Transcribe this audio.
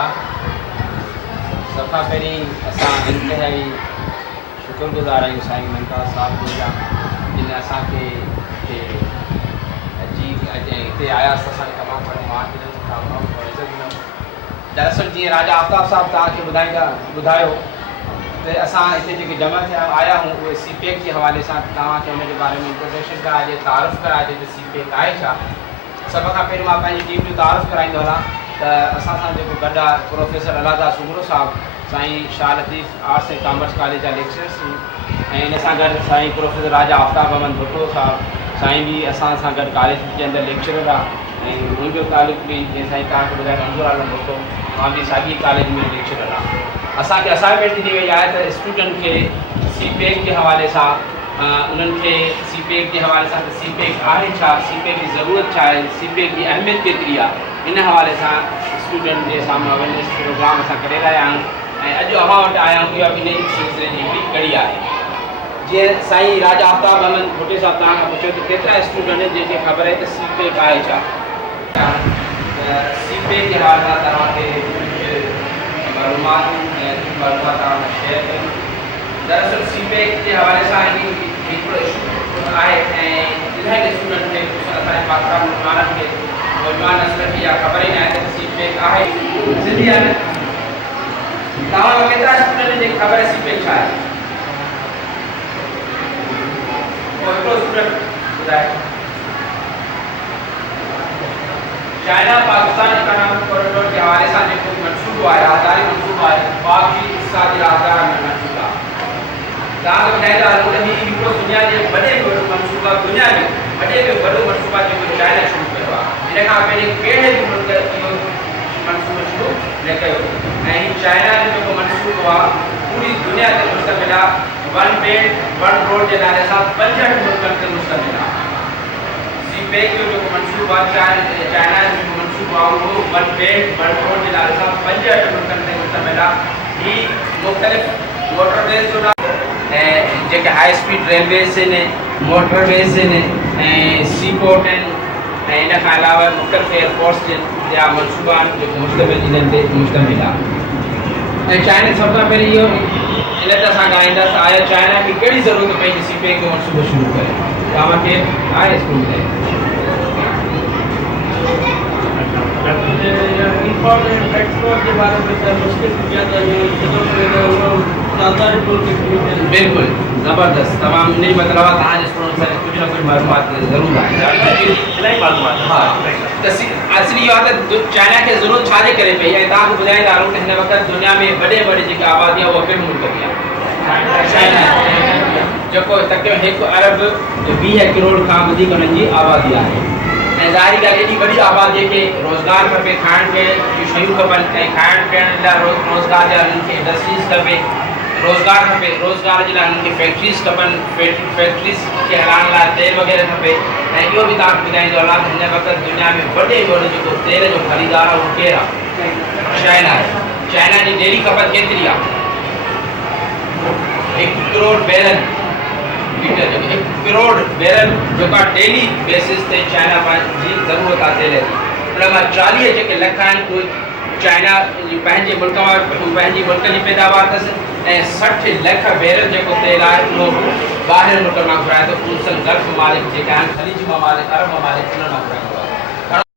था सफ़ा पहिरीं असां इंतिहाई शुक्रगुज़ार आहियूं साईं मुमताज़ साहिब जा जिन असांखे हिते आयासीं त असांखे तमामु घणो मान ॾिनो तमामु घणो इज़त ॾिनो। दरअसल जीअं राजा आफ्ताब साहिबु तव्हांखे ॿुधायो त असां हिते जेके जमा थिया आया आहियूं उहे सी पैक जे हवाले सां तव्हांखे हुनजे बारे में इंट्रोडक्शन कराइजे तारुफ़ कराइजे त सी पैक आहे छा। सभ खां पहिरियों मां पंहिंजी टीम जो तारुफ़ कराईंदो हलां त असां सां जेको गॾु आहे प्रोफेसर अलादा सुगरो साहिबु साईं शाह Latif arts and commerce college जा लेक्चरर्स ऐं इन सां गॾु साईं प्रोफेसर राजा आफ्ताब अहमद भुट्टो साहिबु साईं बि असां सां गॾु कॉलेज जे अंदरि लेक्चरर आहे ऐं मुंहिंजो तालुक़ु बि जीअं साईं तव्हांखे ॿुधायो मंज़ूर आलम भुट्टो मां बि साॻी कॉलेज में लेक्चरर आहे। असांखे असाइनमेंट ॾिनी वई आहे त स्टूडेंट खे सी पैक जे हवाले सां उन्हनि खे सी पैक जे हवाले सां त सी पैक आहे छा, सी पैक जी ज़रूरत छा आहे, सी पैक जी अहमियत केतिरी आहे, इन हवाले सां स्टूडेंट जे साम्हूं अवेयरनेस प्रोग्राम असां करे रहिया आहियूं ऐं अॼु अवां वटि आया आहियूं इहा बि इन सिलसिले जी हिकिड़ी कड़ी आहे। जीअं साईं राजा आफ्ताब अहमद भुट्टे साहिबु तव्हां खां पुछियो त केतिरा स्टूडेंट जंहिंखे ख़बर आहे त सी पैक आहे छा। सी पैक जे हवाले सां तव्हांखे मालूमात तव्हां शेयर कयूं। दरअसल सी पैक जे हवाले सां हिकिड़ो इशू आहे ऐं इलाही स्टूडेंट खे असांजे पाकिस्तान मुस्लमाननि खे नौजवान नस्ल खे इहा ख़बर ई न आहे त सी पैक आहे सिंधी आहे न। तव्हां केतिरा स्टूडेंट खे ख़बर आहे सी पैक छा आहे? हिकिड़ो स्टूडेंट ॿुधाए। चाइना पाकिस्तान इकोनॉमिक कॉरिडोर के हवाले सां जेको मनसूबो आहे राहदारी मनसूबो आहे पाक जी हिस्सा जी राहदार में मनसूबो आहे तव्हांखे ॿुधाईंदा हलूं त हीउ हिकिड़ो दुनिया जे वॾे में वॾो मनसूबा दुनिया जो वॾे में वॾो मनसूबा जेको चाइना शुरू कयो आहे। इन खां पहिरीं कहिड़े बि मुल्क इहो मनसूबो शुरू न कयो ऐं हीउ चाइना जो जेको मनसूबो आहे पूरी दुनिया ते मुश्तमिल आहे। वन बेल्ट वन रोड जे नाले सां 65 मुल्कनि ते मुश्तमिल आहे। सी पैक जो जेको मनसूबो आहे चाइना जो जेको मनसूबो आहे उहो वन बेल्ट वन रोड जे नाले सां 65 मुल्कनि ते मुश्तमिल आहे। हीउ मुख़्तलिफ़ मोटरवेज़ जो ऐं जेके हाई स्पीड रेलवेज़ आहिनि मोटरवेज़ आहिनि ऐं सी पोर्ट आहिनि ऐं इन खां अलावा मुख़्तलिफ़ एयरपोर्ट्स जा मनसूबा आहिनि जेको मुश्तमिल इन्हनि ते मुश्तमिल आहे। ऐं चाइना सभ खां पहिरीं इहो इन ते असां ॻाल्हाईंदासीं आया चाइना खे कहिड़ी ज़रूरत पई सी पैक जो मनसूबो शुरू करे। तव्हांखे आहे स्कूल में इंपोर्ट एंड एक्सपोर्ट के बारे में मुश्किल ज़्यादा बिल्कुलु ज़बरदस्त तमामु इन मतिलबु आहे तव्हांजे स्टूडेंट सां कुझु न कुझु मालूमात ज़रूरु आहे। इलाही मालूमात हा त असली इहो आहे त चाइना खे ज़रूरत छाजे करे पई ऐं तव्हांखे ॿुधाईंदा हलूं त हिन वक़्तु दुनिया में वॾे जेके आबादी आहे उहा कहिड़े मुल्क जी आहे? चाइना जेको तक़रीबन 1 अरब 20 करोड़ खां वधीक हुननि जी आबादी आहे ऐं ज़ाहिरी ॻाल्हि एॾी वॾी आबादीअ खे रोज़गार खपे खाइण पीअण जूं शयूं खपनि ऐं खाइण पीअण लाइ रोज़गार जे लाइ हुननि खे इंडस्ट्रीज़ खपे रोज़गार खपे रोज़गार जे लाइ हुननि खे फैक्ट्रीज़ खपनि फैक्ट्रीज़ खे हलाइण लाइ तेल वग़ैरह खपे ऐं इहो बि तव्हांखे ॿुधाईंदो हलां त हिन वक़्तु दुनिया में वॾे में वॾो जेको तेल जो ख़रीदार आहे उहो केरु आहे? चाइना आहे। चाइना जी डेली खपत केतिरी आहे? 1 करोड़ बैरल लीटर जेको 1 करोड़ बैरल जेका डेली बेसिस ते चाइना जी ज़रूरत आहे तेल जी। उन मां 40 जेके लख आहिनि उहे चाइना पंहिंजे मुल्क मां पंहिंजी मुल्क जी पैदावार अथसि ऐं 60 लख बैरल जेको तेल आहे उहो ॿाहिरि मुल्क मां घुराए थो। उन गल्फ ममालिक जेके आहिनि ख़लीज ममालिक अरब ममालिक उन्हनि मां घुराईंदो आहे।